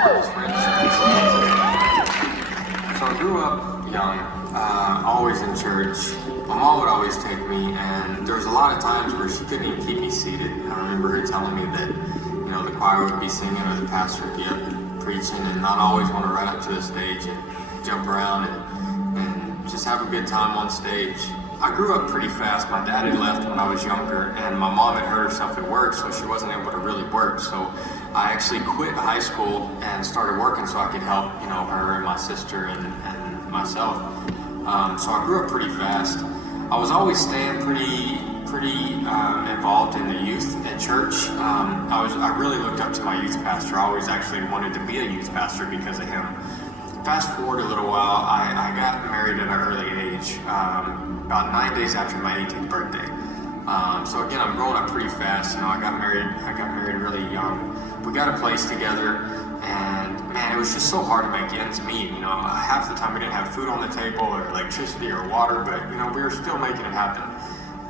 So I grew up young, always in church. My mom would always take me, and there was a lot of times where she couldn't even keep me seated. I remember her telling me that, the choir would be singing or the pastor would be up preaching, and not always want to run up to the stage and jump around and just have a good time on stage. I grew up pretty fast. My dad had left when I was younger, and my mom had hurt herself at work, so she wasn't able to really work. So I actually quit high school and started working so I could help, her and my sister and myself. So I grew up pretty fast. I was always staying pretty involved in the youth at church. I really looked up to my youth pastor. I always actually wanted to be a youth pastor because of him. Fast forward a little while, I got married at an early age, about 9 days after my 18th birthday. So again, I'm growing up pretty fast. I got married really young. We got a place together, and man, it was just so hard to make ends meet. Half the time we didn't have food on the table or electricity or water, but we were still making it happen.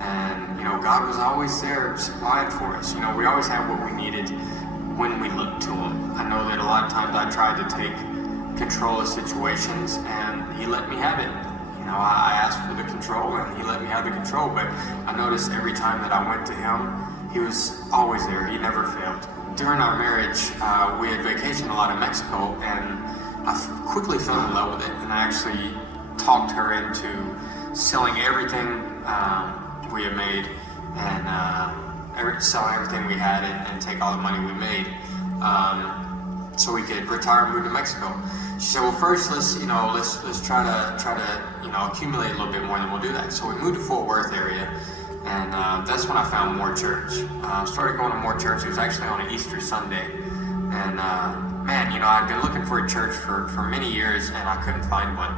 And God was always there supplying for us. We always had what we needed when we looked to Him. I know that a lot of times I tried to take control of situations, and He let me have it. I asked for the control, and He let me have the control. But I noticed every time that I went to Him, He was always there. He never failed. During our marriage, we had vacationed a lot in Mexico, and I quickly fell in love with it. And I actually talked her into selling everything we had made, and selling everything we had, and take all the money we made, so we could retire and move to Mexico. She said, "Well, first let's try to accumulate a little bit more, and then we'll do that." So we moved to Fort Worth area, and that's when I found more church. Started going to more church. It was actually on an Easter Sunday, and man, I'd been looking for a church for many years, and I couldn't find one.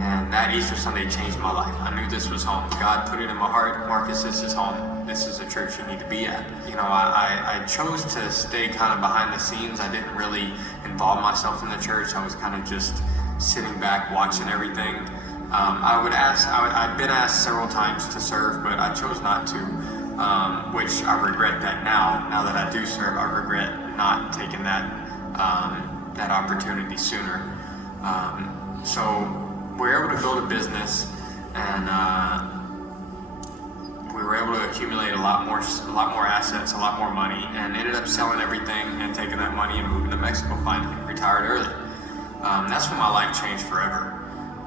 And that Easter Sunday changed my life. I knew this was home. God put it in my heart, Marcus, this is home. This is a church you need to be at. I chose to stay kind of behind the scenes. I didn't really involve myself in the church. I was kind of just sitting back, watching everything. I'd been asked several times to serve, but I chose not to, which I regret that now. Now that I do serve, I regret not taking that opportunity sooner. So we were able to build a business, and we were able to accumulate a lot more assets, a lot more money, and ended up selling everything and taking that money and moving to Mexico finally, retired early. That's when my life changed forever.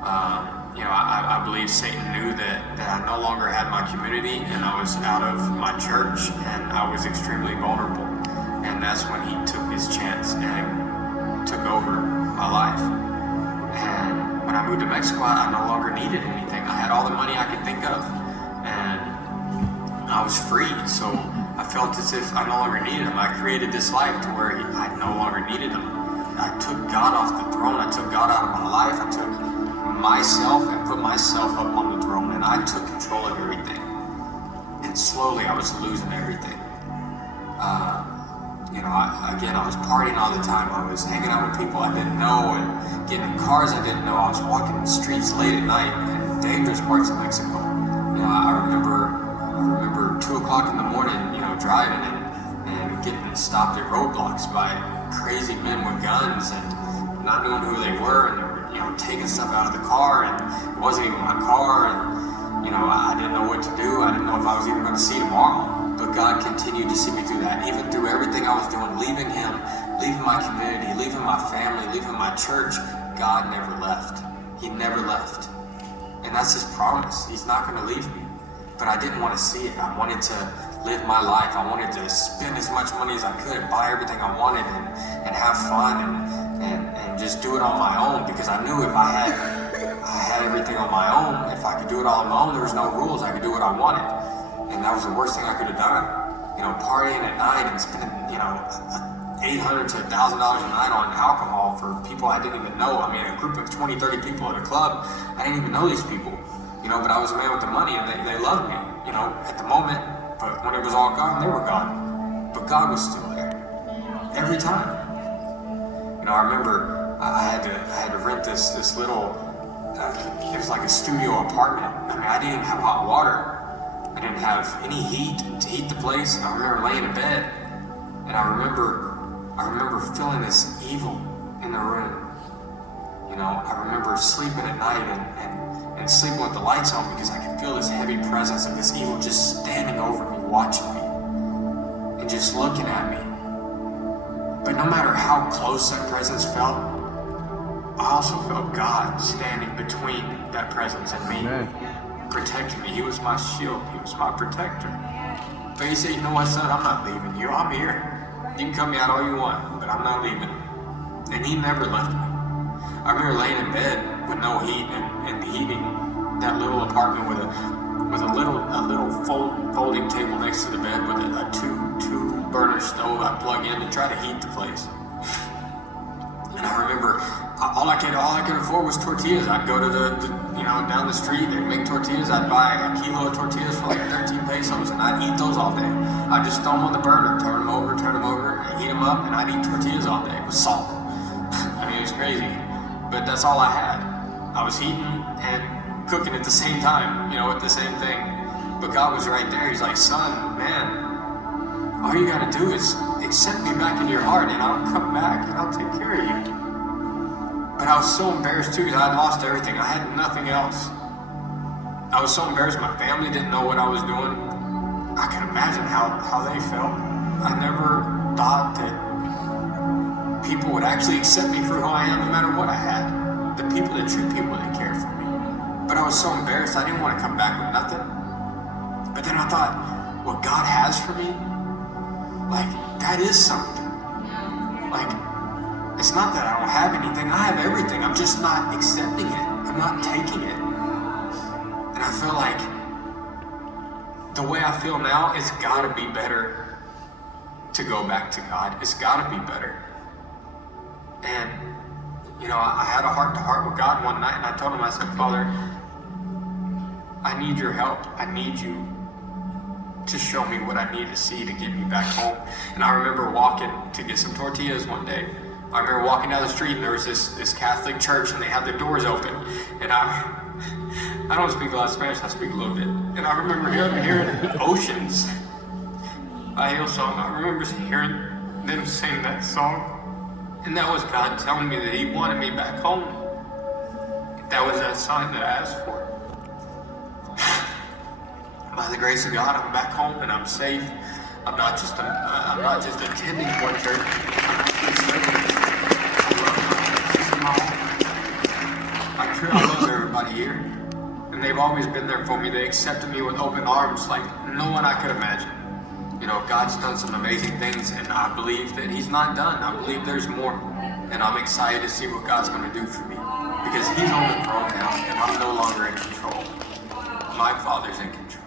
I believe Satan knew that I no longer had my community, and I was out of my church, and I was extremely vulnerable. And that's when he took his chance and took over my life. And when I moved to Mexico, I no longer needed anything. I had all the money I could think of, and I was free. So I felt as if I no longer needed him. I created this life to where I no longer needed him. I took God off the throne. I took God out of my life. I took myself and put myself up on the throne, and I took control of everything. And slowly I was losing everything. I was partying all the time. I was hanging out with people I didn't know and getting in cars I didn't know. I was walking the streets late at night in dangerous parts of Mexico. I remember 2 o'clock in the morning, driving and getting stopped at roadblocks by crazy men with guns and not knowing who they were, and they were, taking stuff out of the car, and it wasn't even my car, and I didn't know what to do. I didn't know if I was even going to see tomorrow. But God continued to see me through that, even through everything I was doing, leaving Him, leaving my community, leaving my family, leaving my church. God never left. He never left. And that's His promise. He's not going to leave me. But I didn't want to see it. I wanted to live my life. I wanted to spend as much money as I could, buy everything I wanted, and have fun and just do it on my own, because I knew if I had everything on my own, if I could do it all on my own, there was no rules. I could do what I wanted. And that was the worst thing I could have done. Partying at night and spending, $800 to $1,000 a night on alcohol for people I didn't even know. A group of 20, 30 people at a club, I didn't even know these people, but I was a man with the money, and they loved me, at the moment. But when it was all gone, they were gone. But God was still there. Every time. I remember I had to rent this little, it was like a studio apartment. I didn't even have hot water. I didn't have any heat to heat the place. I remember laying in bed, and I remember I remember feeling this evil in the room. I remember sleeping at night and sleeping with the lights on because I could feel this heavy presence of this evil just standing over me, watching me, and just looking at me. But no matter how close that presence felt, I also felt God standing between that presence and me, protecting me. He was my shield. He was my protector. But he said, you know what, son? I'm not leaving you. I'm here. You can cut me out all you want, but I'm not leaving. And he never left me. I remember laying in bed with no heat and heating that little apartment with a little folding table next to the bed with a two burner stove I plug in to try to heat the place. And I remember all I could afford was tortillas. I'd go to down the street, they'd make tortillas. I'd buy a kilo of tortillas for like 13 pesos, and I'd eat those all day. I'd just throw them on the burner, turn them over, and heat them up, and I'd eat tortillas all day with salt. I mean, it was crazy, but that's all I had. I was heating and cooking at the same time, with the same thing. But God was right there. He's like, son, man, all you gotta do is accept me back in your heart, and I'll come back and I'll take care of you. But I was so embarrassed too because I had lost everything. I had nothing else. I was so embarrassed my family didn't know what I was doing. I can imagine how they felt. I never thought that people would actually accept me for who I am no matter what I had. The true people that cared for me. But I was so embarrassed I didn't want to come back with nothing. But then I thought, what God has for me, like, that is something. Like, it's not that I don't have anything. I have everything. I'm just not accepting it. I'm not taking it. And I feel like the way I feel now, it's got to be better to go back to God. It's got to be better. And, I had a heart-to-heart with God one night, and I told him, I said, Father, I need your help. I need you to show me what I need to see to get me back home. And I remember walking to get some tortillas one day. I remember walking down the street, and there was this Catholic church, and they had their doors open. And I don't speak a lot of Spanish, I speak a little bit. And I remember hearing Oceans, a Hail song. I remember hearing them sing that song. And that was God telling me that he wanted me back home. That was that sign that I asked for. By the grace of God, I'm back home and I'm safe. I'm not just attending one church. I'm actually serving. I love everybody here, and they've always been there for me. They accepted me with open arms like no one I could imagine. God's done some amazing things, and I believe that he's not done. I believe there's more, and I'm excited to see what God's going to do for me, because he's on the throne now, and I'm no longer in control. My Father's in control.